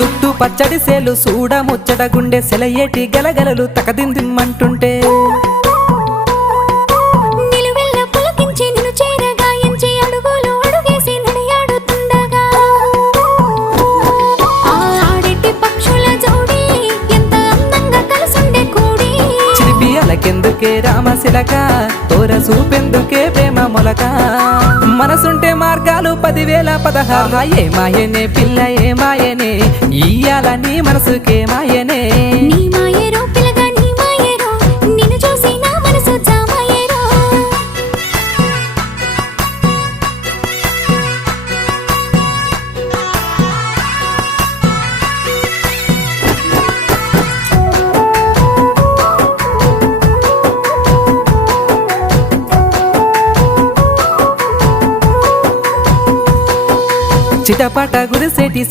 చుట్టూ పచ్చడి సేలు చూడ ముచ్చట గుండె సెలయేటి గలగలలు తకదిందిమ్మంటుంటే నిలువెల్ల పులకించి నిన్ను చేరగాయించి అడుగులు అడుగేసి నడియాడుతుండగా ఆడెట్టి పక్షుల జోడి ఎంత అందంగా కలుసుండే కూడి చిలిపి అలకెందుకే రామశిలక తోర చూపెందుకే ప్రేమ మొలక మనసుంటే మార్గాలు 10,016 ఏ మాయనే పిల్ల ఏ మాయనే ఇయ్యాల నీ మనసుకే మాయనే నీ మాయేరో పిల్లగా నీ మాయేరో నిన్ను చూసి నా మనసు జామాయేరో చిటపట గురిసేటి